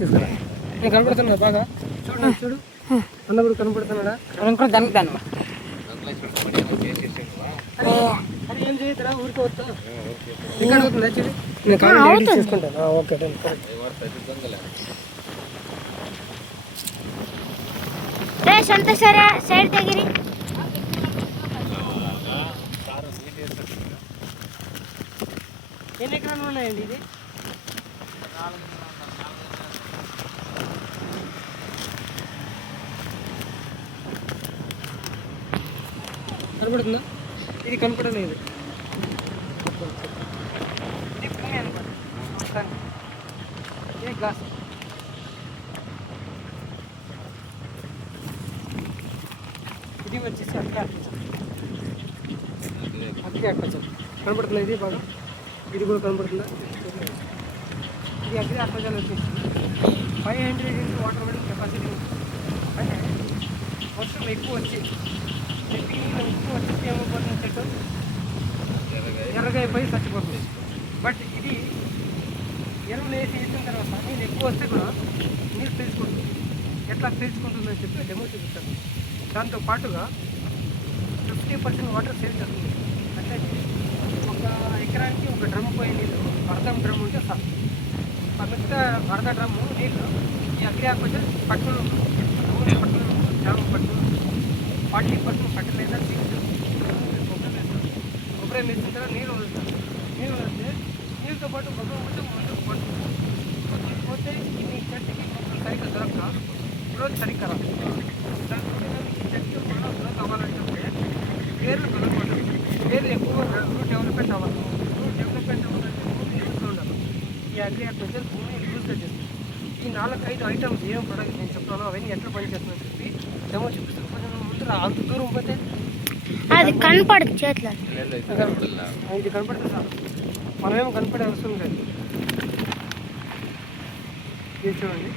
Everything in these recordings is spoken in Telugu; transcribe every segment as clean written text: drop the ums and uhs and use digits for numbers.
నేను కనపడుతున్నా బాగా చూడు చూడు అన్న కూడా కనపడుతున్నాడా అది ఏం చేయదురా ఊరికే వస్తా రికార్డ్ అవుతుంది యాక్చువల్లీ నేను కాల్ చేసుకుంటాను ఓకే సంతోషరా సైడ్ దగ్గర ఎన్ని ఎకరాలు ఉన్నాయండి ఇది కనపడుతుందా ఇది కనపడలేదు ఇది భూమి అనుకోండి ఇది గ్లాస్ ఇది వచ్చేసి అగ్గి అట్లా కనపడుతుందా ఇది బాగా ఇది కూడా కనపడుతుందా ఇది అగ్గి అట్లా వచ్చేసి 500 ఇంటూ వాటర్ హోల్డింగ్ కెపాసిటీ అంటే వర్షం ఎక్కువ వచ్చి ఎక్కువ వచ్చేసి ఏమైపోతుంది చెట్టు ఎర్రగా అయిపోయి చచ్చిపోతుంది బట్ ఇది ఎరువులు వేసి ఇచ్చిన తర్వాత నీళ్ళు ఎక్కువ వస్తే కూడా నీళ్ళు పీల్చుకుంటుంది ఎట్లా పీల్చుకుంటుందని చెప్పి డెమో చూపిస్తాను దాంతో పాటుగా 50% వాటర్ సేవ్ చేస్తుంది అంటే ఒక ఎకరానికి ఒక డ్రమ్ పోయే నీళ్ళు అర్ధం డ్రమ్ ఉంటే సార్ ఆ మిగతా అర్ధ డ్రమ్ము నీళ్ళు ఈ అగ్రి ఆకుపచ్చ పట్టుకుని జామ పట్టుకుని 40% ఫర్టిలైజర్ కొబ్బరి వేసిన తర్వాత నీళ్ళు వదులుతారు నీళ్ళు వదిలితే నీళ్ళతో పాటు కొబ్బరి కొంచెం ముందుకు పడుతుంది పోతే ఈ చెట్టుకి కొబ్బరి సరిగ్గా దొరక గ్రోత్ సరిగ్గా రాదు ఈ చెట్టుకి గ్రోత్ అవ్వాలంటే వేర్లు దొరకకూడదు వేర్లు ఎక్కువ రూట్ డెవలప్మెంట్ అవ్వాలి రూట్ డెవలప్మెంట్ అవ్వాలంటే భూమి లూజ్గా ఉండాలి ఈ అగ్రి అగ్రికల్చర్ భూమిని లూజ్గా చేస్తుంది ఈ 4-5 ఐటమ్స్ ఏం ప్రొడక్ట్ నేను చెప్తాను అవన్నీ ఎట్లా పనిచేస్తుందని చెప్పి డెమో చూపిస్తాను కొంచెం ముందు అంత దూరం పోతే అది కనపడదు చేతిలో ఇది కనపడుతుంది సార్ మనమేమో కనపడే అవసరం లేదు ఇది చూడండి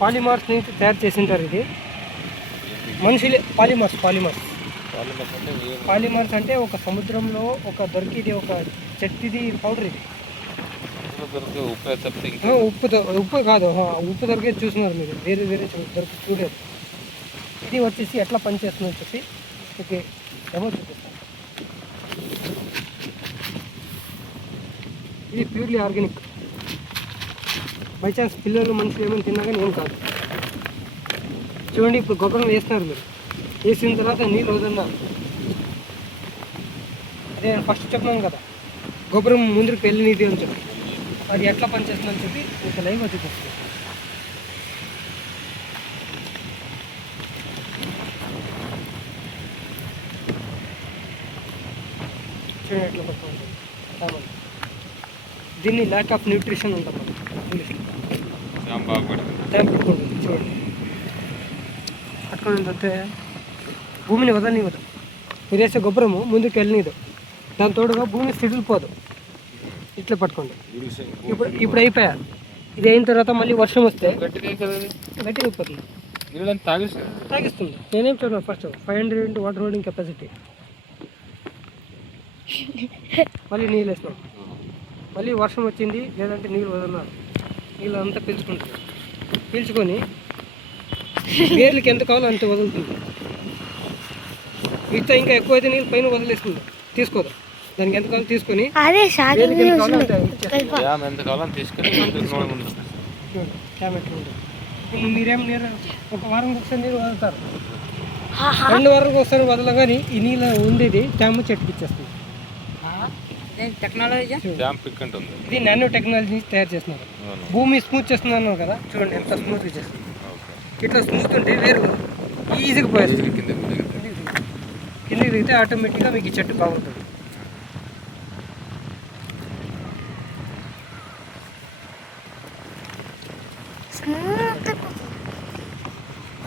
పాలిమార్స్ నుంచి తయారు చేసింటారు ఇది మనుషులే పాలిమార్స్ అంటే ఒక సముద్రంలో ఒక దొరికిది ఒక చెట్టుది పౌడర్ ఇది ఉప్పు కాదు ఉప్పు దొరికేది చూస్తున్నారు మీరు వేరే చూడలేదు ఇది వచ్చేసి ఎట్లా పనిచేస్తుందని చెప్పి ఓకే డెమో చూపిస్తాను ఇది ప్యూర్లీ ఆర్గానిక్ బై ఛాన్స్ పిల్లలు మనుషులు ఏమైనా తిన్నా కానీ ఏం కాదు చూడండి ఇప్పుడు గొప్పరం వేస్తున్నారు మీరు వేసిన తర్వాత నీళ్ళు వదన్నారు అదే నేను ఫస్ట్ చెప్పినాను కదా గొప్పరం ముందుకు వెళ్ళినది అని చెప్పి అది ఎట్లా పనిచేస్తుందని చెప్పి ఒక లైవ్ చూపిస్తుంది చూడండి ఎట్లా పట్టుకుంటుంది దీన్ని ల్యాక్ ఆఫ్ న్యూట్రిషన్ ఉంటుంది ఇంగ్లీష్లో పట్టుకుంటుంది చూడండి పట్టుకుని వస్తే భూమిని వదలనివ్వదు మీరు వేసే గొప్పరము ముందుకు వెళ్ళనిదు దాని తోడుగా భూమి సిడిలిపోదు ఇట్లా పట్టుకోండి ఇప్పుడు అయిపోయా ఇది అయిన తర్వాత మళ్ళీ వర్షం వస్తే గట్టిగా అయిపోతుంది తాగిస్తుంది నేనేం చూడను first 500 into water holding capacity మళ్ళీ నీళ్ళు వేసినాం మళ్ళీ వర్షం వచ్చింది లేదంటే నీళ్ళు వదలన్నారు నీళ్ళు అంతా పీల్చుకొని వేర్లకి ఎంత కావాలో అంత వదులుతుంది మిగతా ఇంకా ఎక్కువైతే నీళ్ళు పైన వదిలేస్తుంది తీసుకోదు దానికి ఎంత కావాలో తీసుకొని మీరేం నీరు ఒక వారం ఒకసారి నీరు వదులుతారు 2 వారాలకు ఒకసారి వదలగానే ఈ నీళ్ళు ఉండేది డ్యామ్ చెట్టుకి ఇచ్చేస్తుంది ఇది నానో టెక్నాలజీ తయారు చేస్తున్నారు భూమి స్మూత్ చేస్తున్నారు కదా చూడండి ఎంత స్మూత్గా చేస్తుంది ఇట్లా స్మూత్ ఉంటే వేరు ఈజీగా పోయేస్తుంది కిందకి దిగితే ఆటోమేటిక్గా మీకు ఈ చెట్టు బాగుంటుంది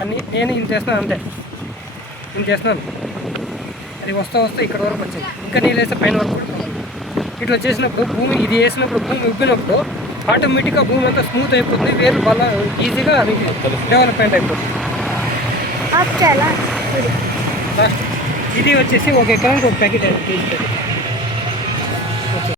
అని నేను ఇది చేస్తున్నాను అంతే నేను చేస్తున్నాను అది వస్తా ఇక్కడ వరకు వచ్చింది ఇంకా నీళ్ళు వేస్తే పైన వరకు ఇట్లా చేసినప్పుడు భూమి ఇది వేసినప్పుడు భూమి ఉబ్బినప్పుడు ఆటోమేటిక్గా భూమి అంతా స్మూత్ అయిపోతుంది వేరు బాగా ఈజీగా డెవలప్మెంట్ అయిపోతుంది ఇది వచ్చేసి 1 ఎకరానికి 1 ప్యాకెట్ కేజీ